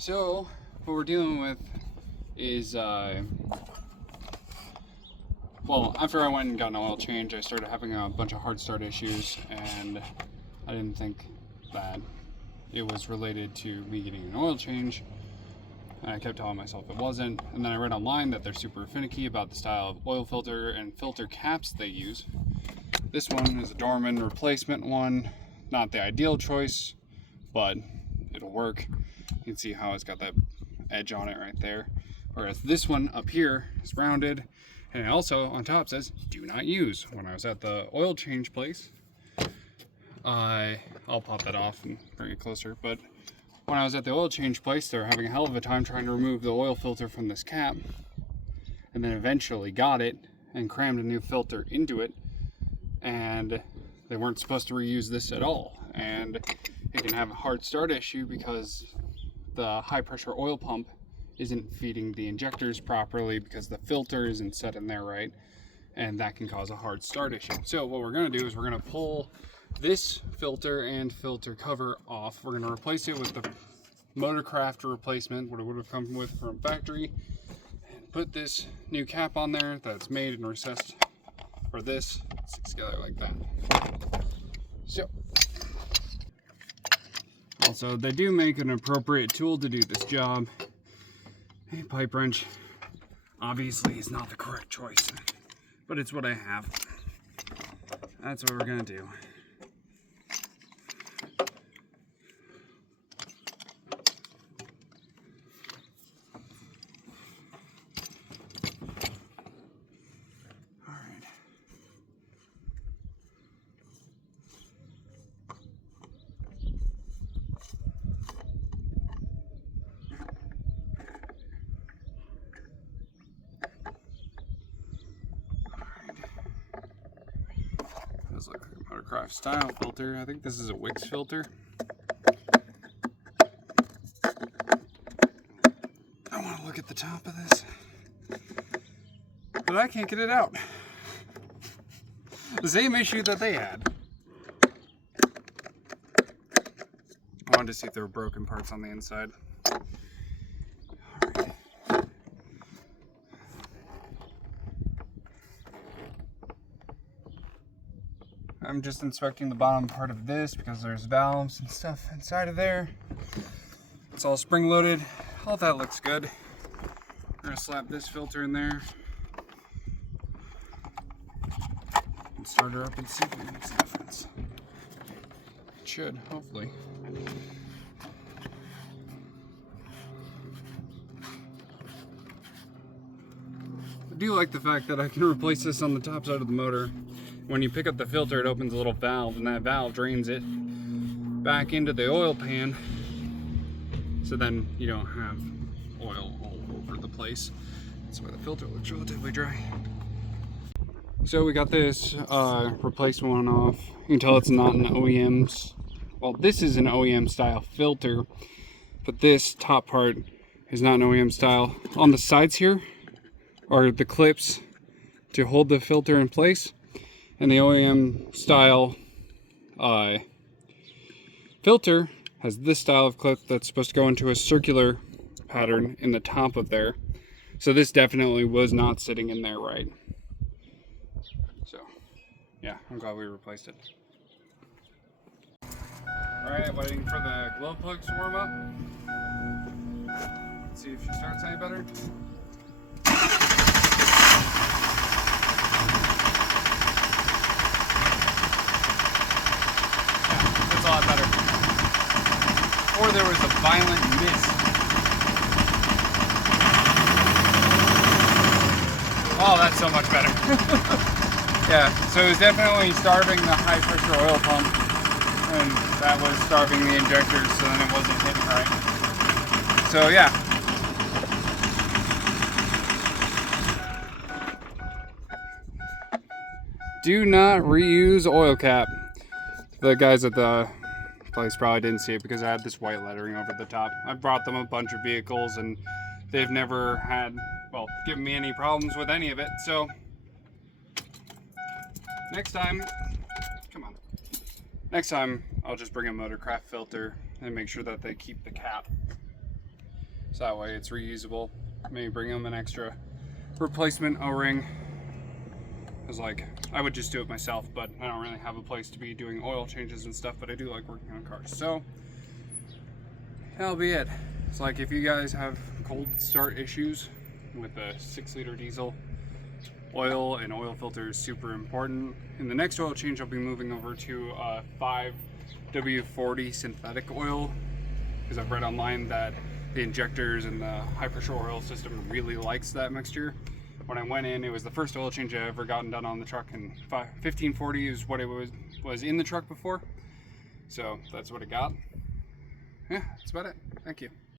So what we're dealing with is, well, after I went and got an oil change, I started having a bunch of hard start issues, and I didn't think that it was related to me getting an oil change. And I kept telling myself it wasn't. And then I read online that they're super finicky about the style of oil filter and filter caps they use. This one is a Dorman replacement one. Not the ideal choice, but it'll work. You can see how it's got that edge on it right there. Whereas this one up here is rounded, and it also on top says do not use. When I was at the oil change place, I'll pop that off and bring it closer, but when I was at the oil change place, they were having a hell of a time trying to remove the oil filter from this cap, and then eventually got it and crammed a new filter into it, and they weren't supposed to reuse this at all. And it can have a hard start issue because the high pressure oil pump isn't feeding the injectors properly because the filter isn't set in there right, and that can cause a hard start issue. So what we're going to do is we're going to pull this filter and filter cover off. We're going to replace it with the Motorcraft replacement, what it would have come with from factory, and put this new cap on there that's made and recessed for this. It sticks together like that. So also, they do make an appropriate tool to do this job. A pipe wrench obviously is not the correct choice, but it's what I have. That's what we're gonna do. Does look like a Motorcraft style filter. I think this is a Wix filter. I want to look at the top of this, but I can't get it out. The same issue that they had. I wanted to see if there were broken parts on the inside. Alright. I'm just inspecting the bottom part of this because there's valves and stuff inside of there. It's all spring loaded. All that looks good. We're gonna slap this filter in there and start her up and see if it makes a difference. It should, hopefully. I do like the fact that I can replace this on the top side of the motor. When you pick up the filter, it opens a little valve, and that valve drains it back into the oil pan, so then you don't have oil all over the place. That's why the filter looks relatively dry. So we got this replacement one off. You can tell it's not an OEM's. Well, this is an OEM style filter, but this top part is not an OEM style. On the sides here are the clips to hold the filter in place. And the OEM style filter has this style of clip that's supposed to go into a circular pattern in the top of there. So this definitely was not sitting in there right. So yeah, I'm glad we replaced it. Alright, waiting for the glow plugs to warm up. Let's see if she starts any better. A lot better. Or there was a violent miss. Oh, that's so much better. Yeah, so it was definitely starving the high pressure oil pump, and that was starving the injectors, so then it wasn't hitting right. So yeah. Do not reuse oil cap. The guys at the place probably didn't see it because I had this white lettering over the top. I've brought them a bunch of vehicles and they've never had, well, given me any problems with any of it. So next time, come on. Next time I'll just bring a Motorcraft filter and make sure that they keep the cap so that way it's reusable. Maybe bring them an extra replacement O-ring, because like I would just do it myself, but I don't really have a place to be doing oil changes and stuff, but I do like working on cars. So that'll be it. It's like if you guys have cold start issues with a 6-liter diesel, oil and oil filter is super important. In the next oil change, I'll be moving over to 5W40 synthetic oil, because I've read online that the injectors and the high pressure oil system really likes that mixture. When I went in, it was the first oil change I ever gotten done on the truck, and 1540 is what it was in the truck before. So that's what it got. Yeah, that's about it. Thank you.